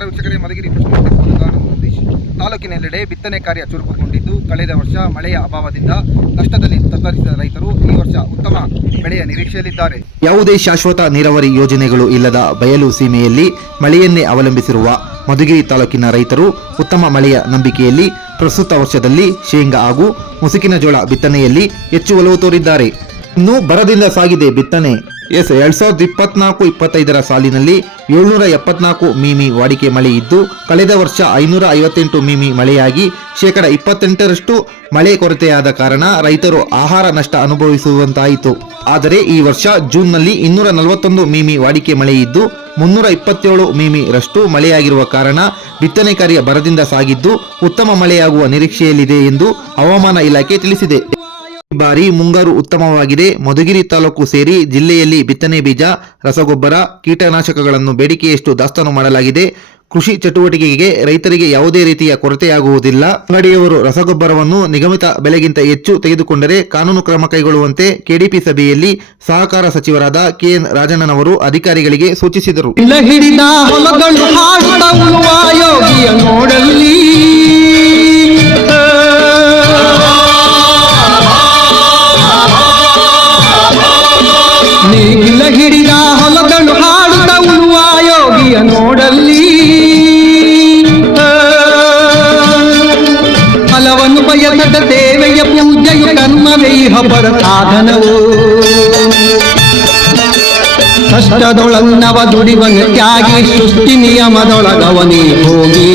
ನಮಸ್ಕಾರ ವೀಕ್ಷಕರೇ, ಮಧುಗಿರಿ ಪ್ರದೇಶ ತಾಲೂಕಿನೆಲ್ಲೆಡೆ ಬಿತ್ತನೆ ಕಾರ್ಯ ಚುರುಕುಗೊಂಡಿದ್ದು, ಕಳೆದ ವರ್ಷ ಮಳೆಯ ಅಭಾವದಿಂದ ನಷ್ಟದಲ್ಲಿ ತತ್ತರಿಸಿದ ರೈತರು ಈ ವರ್ಷ ಉತ್ತಮ ಬೆಳೆಯ ನಿರೀಕ್ಷೆಯಲ್ಲಿದ್ದಾರೆ. ಯಾವುದೇ ಶಾಶ್ವತ ನೀರಾವರಿ ಯೋಜನೆಗಳು ಇಲ್ಲದ ಬಯಲು ಸೀಮೆಯಲ್ಲಿ ಮಳೆಯನ್ನೇ ಅವಲಂಬಿಸಿರುವ ಮಧುಗಿರಿ ತಾಲೂಕಿನ ರೈತರು ಉತ್ತಮ ಮಳೆಯ ನಂಬಿಕೆಯಲ್ಲಿ ಪ್ರಸ್ತುತ ವರ್ಷದಲ್ಲಿ ಶೇಂಗಾ ಹಾಗೂ ಮುಸುಕಿನ ಜೋಳ ಬಿತ್ತನೆಯಲ್ಲಿ ಹೆಚ್ಚು ಒಲವು ತೋರಿದ್ದಾರೆ. ಇನ್ನು ಬರದಿಂದ ಸಾಗಿದೆ ಬಿತ್ತನೆ. 2024-25 ಸಾಲಿನಲ್ಲಿ 774 ಮಿಮಿ ವಾಡಿಕೆ ಮಳೆ ಇದ್ದು, ಕಳೆದ ವರ್ಷ 558 ಮಿಮಿ ಮಳೆಯಾಗಿ 28% ಮಳೆ ಕೊರತೆಯಾದ ಕಾರಣ ರೈತರು ಆಹಾರ ನಷ್ಟ ಅನುಭವಿಸುವಂತಾಯಿತು. ಆದರೆ ಈ ವರ್ಷ ಜೂನ್ನಲ್ಲಿ 241 ಮಿಮಿ ವಾಡಿಕೆ ಮಳೆ ಇದ್ದು 327 ಮಿಮಿ ರಷ್ಟು ಮಳೆಯಾಗಿರುವ ಕಾರಣ ಬಿತ್ತನೆ ಕಾರ್ಯ ಬರದಿಂದ ಸಾಗಿದ್ದು ಉತ್ತಮ ಮಳೆಯಾಗುವ ನಿರೀಕ್ಷೆಯಲ್ಲಿದೆ ಎಂದು ಹವಾಮಾನ ಇಲಾಖೆ ತಿಳಿಸಿದೆ. ಈ ಬಾರಿ ಮುಂಗಾರು ಉತ್ತಮವಾಗಿದೆ. ಮಧುಗಿರಿ ತಾಲೂಕು ಸೇರಿ ಜಿಲ್ಲೆಯಲ್ಲಿ ಬಿತ್ತನೆ ಬೀಜ, ರಸಗೊಬ್ಬರ, ಕೀಟನಾಶಕಗಳನ್ನು ಬೇಡಿಕೆಯಷ್ಟು ದಾಸ್ತಾನು ಮಾಡಲಾಗಿದೆ. ಕೃಷಿ ಚಟುವಟಿಕೆಗೆ ರೈತರಿಗೆ ಯಾವುದೇ ರೀತಿಯ ಕೊರತೆಯಾಗುವುದಿಲ್ಲ. ಅಂಗಡಿಯವರು ರಸಗೊಬ್ಬರವನ್ನು ನಿಗದಿತ ಬೆಲೆಗಿಂತ ಹೆಚ್ಚು ತೆಗೆದುಕೊಂಡರೆ ಕಾನೂನು ಕ್ರಮ ಕೈಗೊಳ್ಳುವಂತೆ ಕೆಡಿಪಿ ಸಭೆಯಲ್ಲಿ ಸಹಕಾರ ಸಚಿವರಾದ ಕೆಎನ್ ರಾಜಣ್ಣನವರು ಅಧಿಕಾರಿಗಳಿಗೆ ಸೂಚಿಸಿದರು. ಹಿಡಿದ ಹೊಲಗಳು ಹಾಡುತ್ತ ಉಳುವ ಯೋಗಿಯ ನೋಡಲ್ಲಿ, ಫಲವನ್ನು ಬಯಸದ ಸೇವೆಯ ಪೂಜೆಯು ಕರ್ಮವೇ ಹಬ್ಬರ ಸಾಧನವು. ಕಷ್ಟದೊಳನ್ನವ ದುಡಿವನು ತ್ಯಾಗಿ ಸೃಷ್ಟಿ ನಿಯಮದೊಳಗವನೇ ಹೋಗಿ